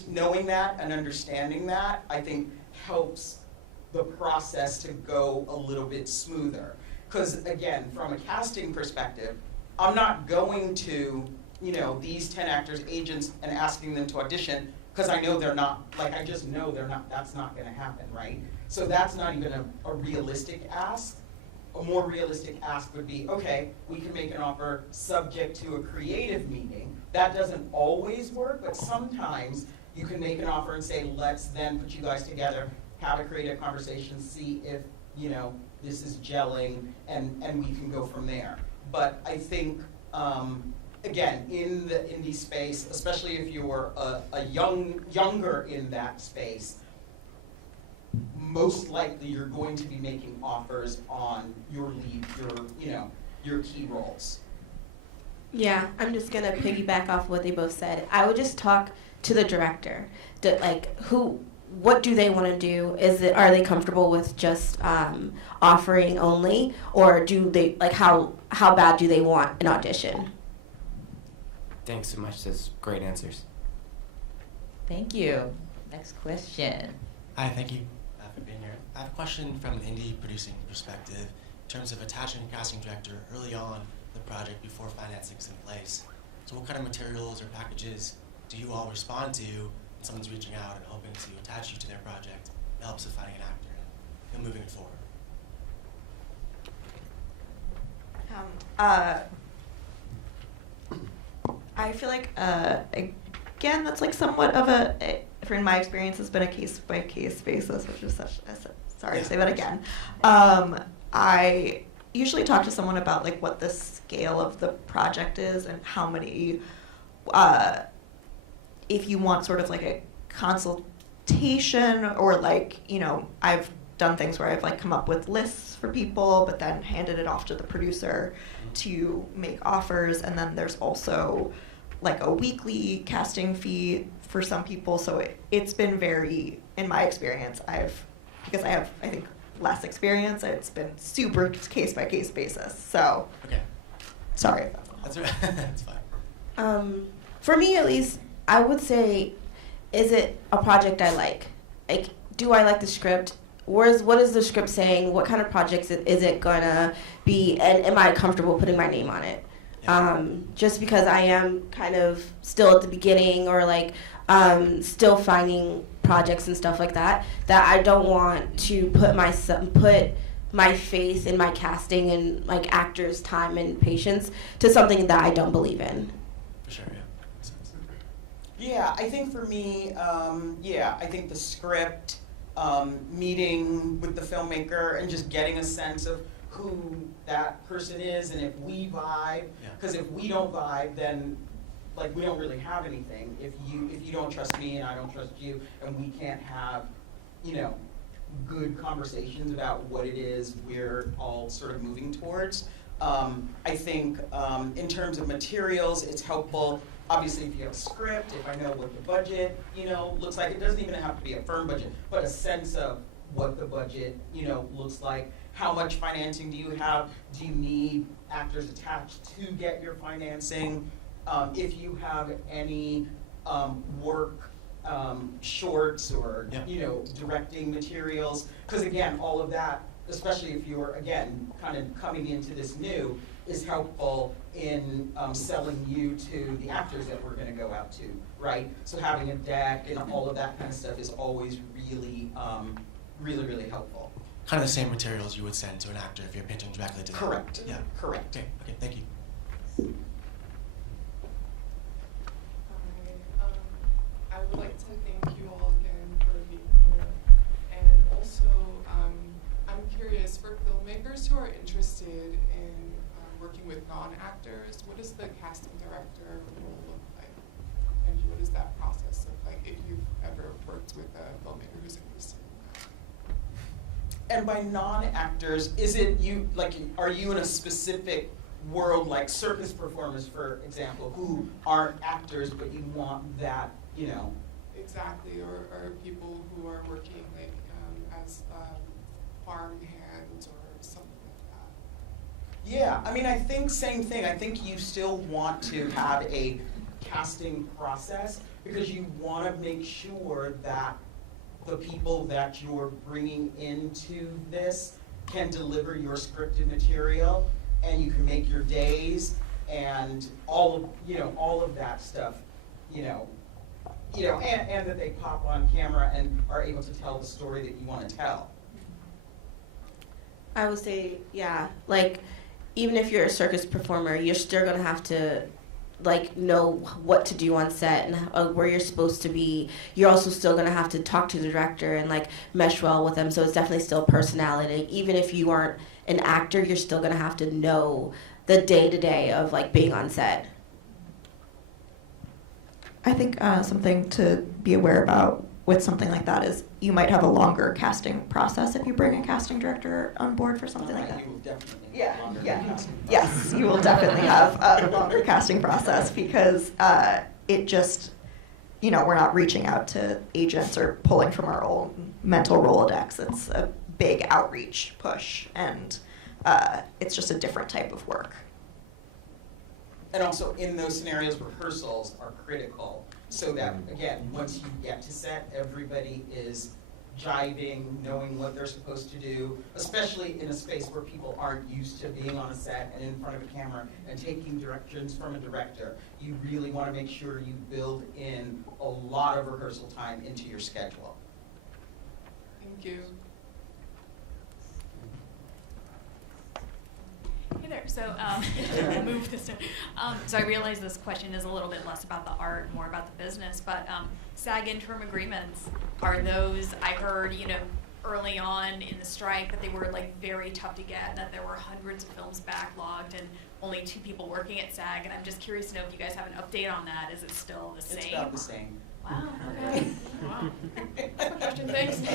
knowing that and understanding that, I think helps the process to go a little bit smoother. Because again, from a casting perspective, I'm not going to, these 10 actors, agents, and asking them to audition because I know they're not, I just know they're not, that's not gonna happen, right? So that's not even a realistic ask. A more realistic ask would be, okay, we can make an offer subject to a creative meeting. That doesn't always work, but sometimes you can make an offer and say, let's then put you guys together, have a creative conversation, see if, this is gelling, and we can go from there. But I think, again, in the indie space, especially if you're younger in that space, most likely you're going to be making offers on your lead, your key roles. Yeah, I'm just gonna piggyback off what they both said. I would just talk to the director. What do they want to do? Are they comfortable with just offering only, or do they how bad do they want an audition? Thanks so much. Those great answers. Thank you. Next question. Hi, thank you for being here. I have a question from an indie producing perspective in terms of attaching a casting director early on the project before financing is in place. So what kind of materials or packages do you all respond to when someone's reaching out and hoping to attach you to their project? It helps with finding an actor and moving it forward. I feel like, again, that's somewhat of in my experience, has been a case-by-case basis, which is sorry to say that again. I usually talk to someone about what the scale of the project is and how many, if you want sort of a consultation or I've done things where I've come up with lists for people, but then handed it off to the producer to make offers, and then there's also a weekly casting fee for some people. So it's been very, in my experience, because I have, I think, less experience, it's been super case by case basis. So Okay. Sorry. That's right. That's fine. For me, at least, I would say, is it a project I like? Do I like the script? What is the script saying? What kind of projects is it gonna be? And am I comfortable putting my name on it? Yeah. Just because I am kind of still at the beginning, or still finding projects and stuff like that I don't want to put my faith in my casting and actors' time and patience to something that I don't believe in. For sure, yeah. Makes sense. Yeah, I think for me, I think the script, meeting with the filmmaker and just getting a sense of who that person is and if we vibe. Because if we don't vibe, then we don't really have anything. If you don't trust me and I don't trust you, and we can't have, good conversations about what it is we're all sort of moving towards. I think in terms of materials, it's helpful. Obviously, if you have a script, if I know what the budget, looks like, it doesn't even have to be a firm budget, but a sense of what the budget, looks like. How much financing do you have? Do you need actors attached to get your financing? If you have any work shorts or directing materials, because again, all of that, especially if you're again kind of coming into this new, is helpful in selling you to the actors that we're going to go out to, right? So having a deck and all of that kind of stuff is always really, really helpful. Kind of the same materials you would send to an actor if you're pitching directly to them. Correct. Yeah. Correct. Okay, thank you. I would like to thank you all again for being here. And also, I'm curious, for filmmakers who are interested in working with non-actors, what does the casting director role look like? And what does that process look like if you've ever worked with a filmmaker who's interested in that? And by non-actors, is it you, are you in a specific world, like circus performers, for example, who aren't actors, but you want that, Exactly, or people who are working as farm hands or something like that? Yeah, I mean, I think same thing. I think you still want to have a casting process because you want to make sure that the people that you're bringing into this can deliver your scripted material, and you can make your days and all of that stuff, and that they pop on camera and are able to tell the story that you want to tell. I would say, yeah, like, even if you're a circus performer, you're still gonna have to, like, know what to do on set and where you're supposed to be. You're also still gonna have to talk to the director and, like, mesh well with them, so it's definitely still personality. Even if you aren't an actor, you're still gonna have to know the day-to-day of, like, being on set. I think something to be aware about with something like that is you might have a longer casting process if you bring a casting director on board for something like that. You will definitely Yeah, have a longer yeah. casting Yes, you will definitely have a longer casting process because it just, we're not reaching out to agents or pulling from our own mental Rolodex. It's a big outreach push, and it's just a different type of work. And also in those scenarios, rehearsals are critical so that, again, once you get to set, everybody is jiving, knowing what they're supposed to do, especially in a space where people aren't used to being on a set and in front of a camera and taking directions from a director. You really want to make sure you build in a lot of rehearsal time into your schedule. Thank you. Hey there. So I'll move this. So I realize this question is a little bit less about the art, more about the business. But SAG interim agreements, are those? I heard, early on in the strike that they were like very tough to get, that there were hundreds of films backlogged and only 2 people working at SAG. And I'm just curious to know if you guys have an update on that. Is it still the same? It's about the same. Wow. Okay. Wow. That's my question. Thanks. Good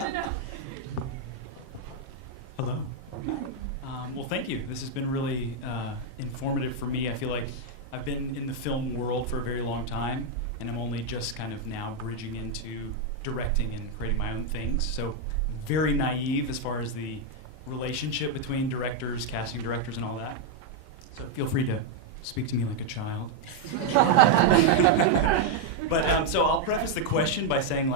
to know. Hello. Well, thank you. This has been really informative for me. I feel like I've been in the film world for a very long time, and I'm only just kind of now bridging into directing and creating my own things. So very naive as far as the relationship between directors, casting directors, and all that. So feel free to speak to me like a child. But so I'll preface the question by saying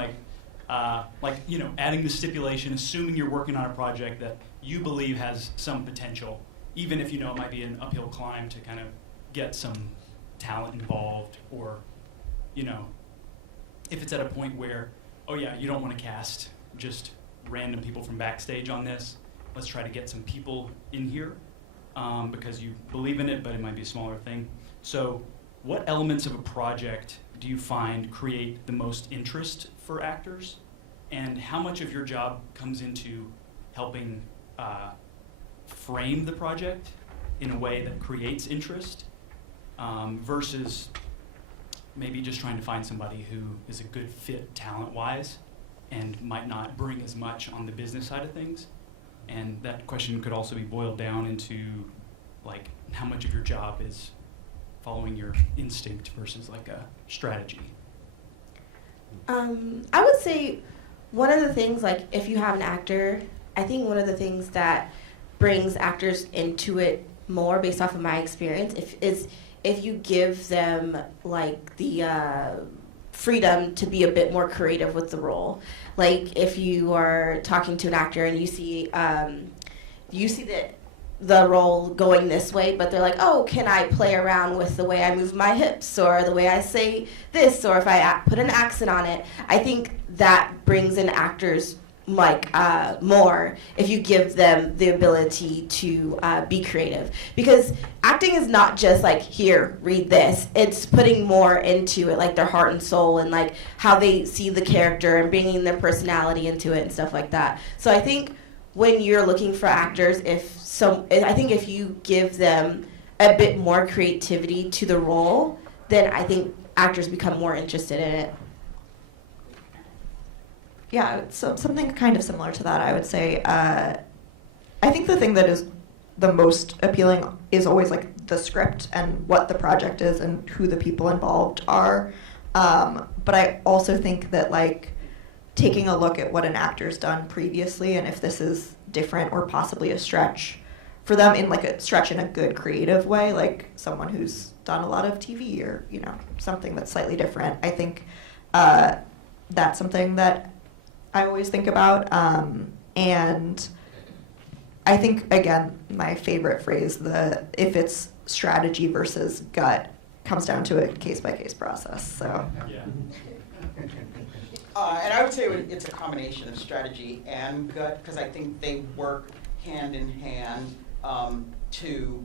adding the stipulation, assuming you're working on a project that you believe has some potential, even if it might be an uphill climb to kind of get some talent involved, or if it's at a point where, you don't want to cast just random people from backstage on this, let's try to get some people in here because you believe in it, but it might be a smaller thing. So what elements of a project do you find create the most interest for actors, and how much of your job comes into helping frame the project in a way that creates interest versus maybe just trying to find somebody who is a good fit talent-wise and might not bring as much on the business side of things? And that question could also be boiled down into how much of your job is following your instinct versus a strategy. I would say one of the things, if you have an actor, I think one of the things that brings actors into it more, based off of my experience, if you give them the freedom to be a bit more creative with the role. If you are talking to an actor and you see that the role going this way, but they're like, oh, can I play around with the way I move my hips or the way I say this, or if I put an accent on it. I think that brings in actors more if you give them the ability to be creative, because acting is not just here, read this. It's putting more into it, their heart and soul, and how they see the character and bringing their personality into it and stuff like that. So I think when you're looking for actors, I think if you give them a bit more creativity to the role, then I think actors become more interested in it. Yeah, so something kind of similar to that, I would say. I think the thing that is the most appealing is always the script and what the project is and who the people involved are. But I also think that taking a look at what an actor's done previously and if this is different or possibly a stretch for them, in like a stretch in a good creative way, like someone who's done a lot of TV or, you know, something that's slightly different. I think that's something that I always think about. And I think, again, my favorite phrase, if it's strategy versus gut, comes down to a case-by-case process. So. Yeah. And I would say it's a combination of strategy and gut, because I think they work hand in hand to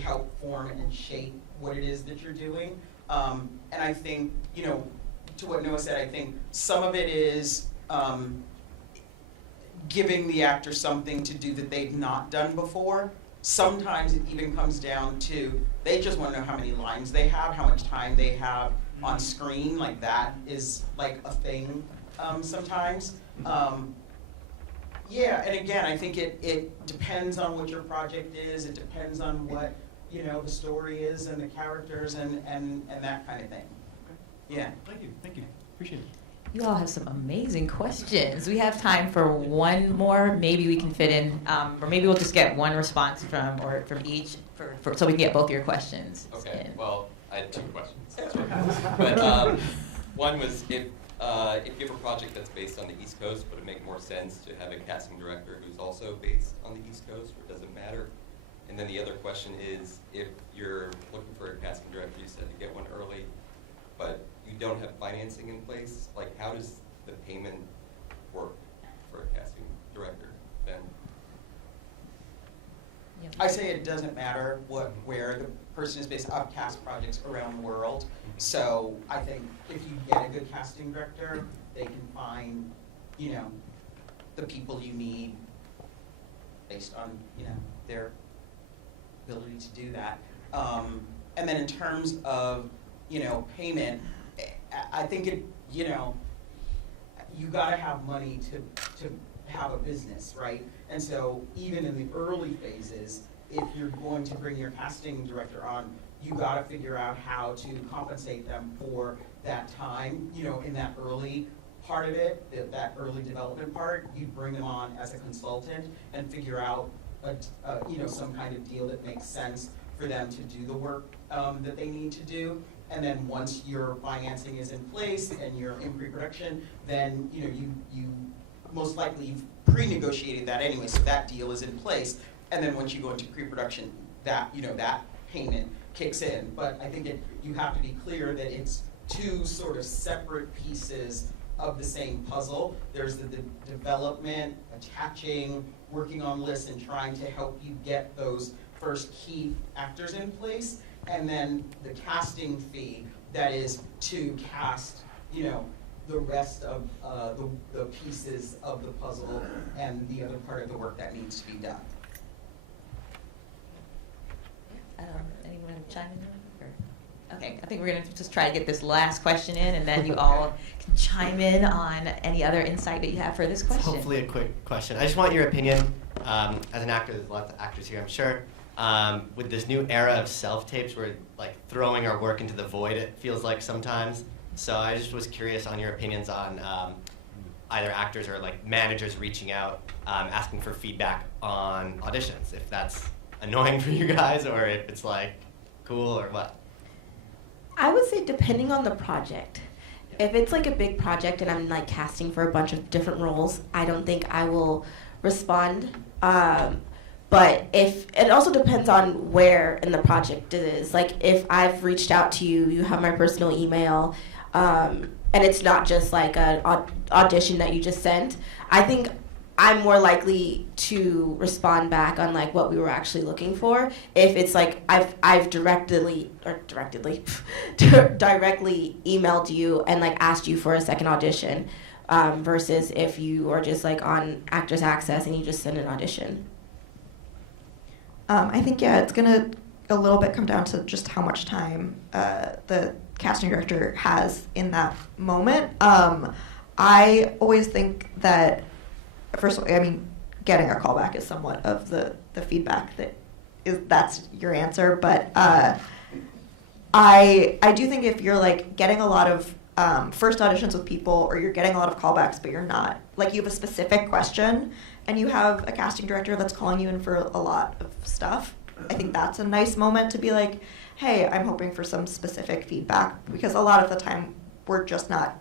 help form and shape what it is that you're doing. And I think, you know, to what Noah said, I think some of it is giving the actor something to do that they've not done before. Sometimes it even comes down to they just want to know how many lines they have, how much time they have on screen. Like that is like a thing sometimes. Yeah, and again, I think it depends on what your project is. It depends on what, you know, the story is and the characters and that kind of thing. Yeah. Thank you. Appreciate it. You all have some amazing questions. We have time for one more. Maybe we can fit in, or maybe we'll just get one response from each, so we can get both your questions. Okay. in. Well, I had two questions. But one was if you have a project that's based on the East Coast, would it make more sense to have a casting director who's also based on the East Coast, or does it matter? And then the other question is, if you're looking for a casting director, you said to get one early, but you don't have financing in place, like how does the payment work for a casting director then? Yeah. I say it doesn't matter where the person is based. I've cast projects around the world, so I think if you get a good casting director, they can find, you know, the people you need based on, you know, their ability to do that. And then in terms of, you know, payment, I think it, you know, you gotta have money to have a business, right? And so even in the early phases, if you're going to bring your casting director on, you gotta figure out how to compensate them for that time, you know, in that early part of it, that early development part. You bring them on as a consultant and figure out, you know, some kind of deal that makes sense for them to do the work that they need to do. And then once your financing is in place and you're in pre-production, then, you know, you most likely you've pre-negotiated that anyway, so that deal is in place. And then once you go into pre-production, that, you know, that payment kicks in. But I think you have to be clear that it's two sort of separate pieces of the same puzzle. There's the development, attaching, working on lists, and trying to help you get those first key actors in place. And then the casting fee that is to cast, you know, the rest of the pieces of the puzzle and the other part of the work that needs to be done. Anyone chime in? Or? Okay, I think we're going to just try to get this last question in, and then you all can chime in on any other insight that you have for this question. Hopefully a quick question. I just want your opinion. As an actor, there's lots of actors here, I'm sure. With this new era of self-tapes, we're like throwing our work into the void, it feels like sometimes. So I just was curious on your opinions on either actors or like managers reaching out, asking for feedback on auditions, if that's annoying for you guys or if it's like cool or what. I would say depending on the project. If it's like a big project and I'm like casting for a bunch of different roles, I don't think I will respond. But if it also depends on where in the project it is. Like if I've reached out to you, you have my personal email, and it's not just like an audition that you just sent, I think I'm more likely to respond back on like what we were actually looking for. If it's like I've directly emailed you and like asked you for a second audition, versus if you are just like on Actors Access and you just send an audition. I think, yeah, it's going to a little bit come down to just how much time the casting director has in that moment. I always think that, first of all, I mean, getting a callback is somewhat of the feedback that's your answer. But I do think if you're like getting a lot of first auditions with people, or you're getting a lot of callbacks, but you're not, like, you have a specific question and you have a casting director that's calling you in for a lot of stuff. I think that's a nice moment to be like, hey, I'm hoping for some specific feedback, because a lot of the time we're just not,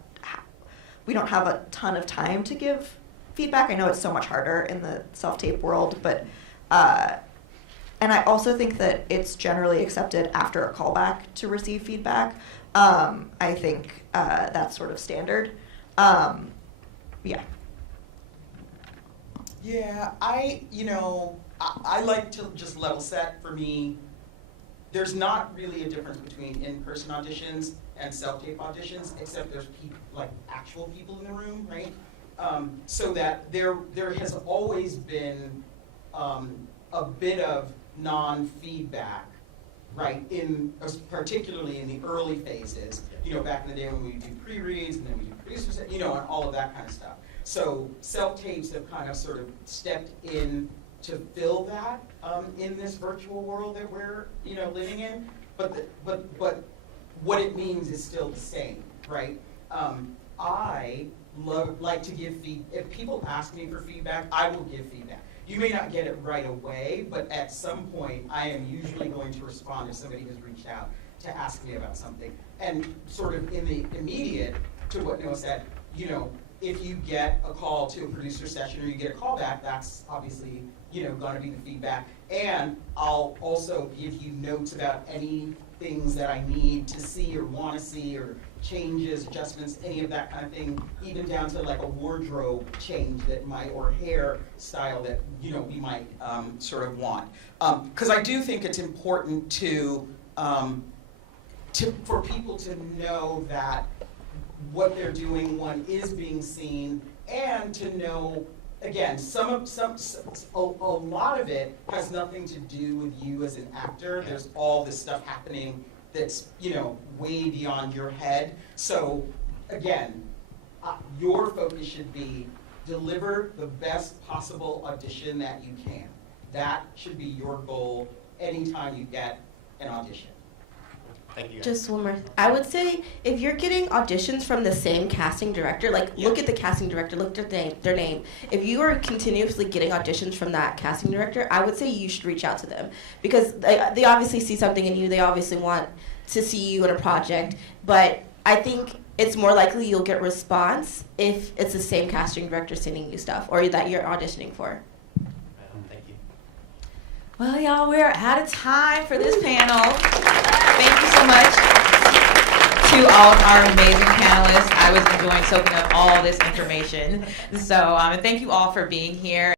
we don't have a ton of time to give feedback. I know it's so much harder in the self-tape world, but, and I also think that it's generally accepted after a callback to receive feedback. I think that's sort of standard. Yeah. Yeah, I like to just level set. For me, there's not really a difference between in-person auditions and self-tape auditions, except there's like actual people in the room, right? So that there has always been a bit of non-feedback, right? Particularly in the early phases, back in the day when we do pre-reads and then we do producers, and all of that kind of stuff. So self-tapes have kind of sort of stepped in to fill that in this virtual world that we're living in. But what it means is still the same, right? I like to give feedback. If people ask me for feedback, I will give feedback. You may not get it right away, but at some point, I am usually going to respond if somebody has reached out to ask me about something. And sort of in the immediate, to what Noah said, if you get a call to a producer session or you get a call back, that's obviously, going to be the feedback. And I'll also give you notes about any things that I need to see or want to see, or changes, adjustments, any of that kind of thing, even down to like a wardrobe change or hair style that, we might sort of want. Because I do think it's important for people to know that what they're doing, one, is being seen, and to know, again, a lot of it has nothing to do with you as an actor. There's all this stuff happening that's, way beyond your head. So, again, your focus should be deliver the best possible audition that you can. That should be your goal anytime you get an audition. Thank you. Just one more. I would say if you're getting auditions from the same casting director, look at the casting director, look at their name. If you are continuously getting auditions from that casting director, I would say you should reach out to them, because they obviously see something in you. They obviously want to see you in a project, but I think it's more likely you'll get response if it's the same casting director sending you stuff or that you're auditioning for. Thank you. Well, y'all, we're out of time for this panel. Thank you so much to all of our amazing panelists. I was enjoying soaking up all this information. So, and thank you all for being here.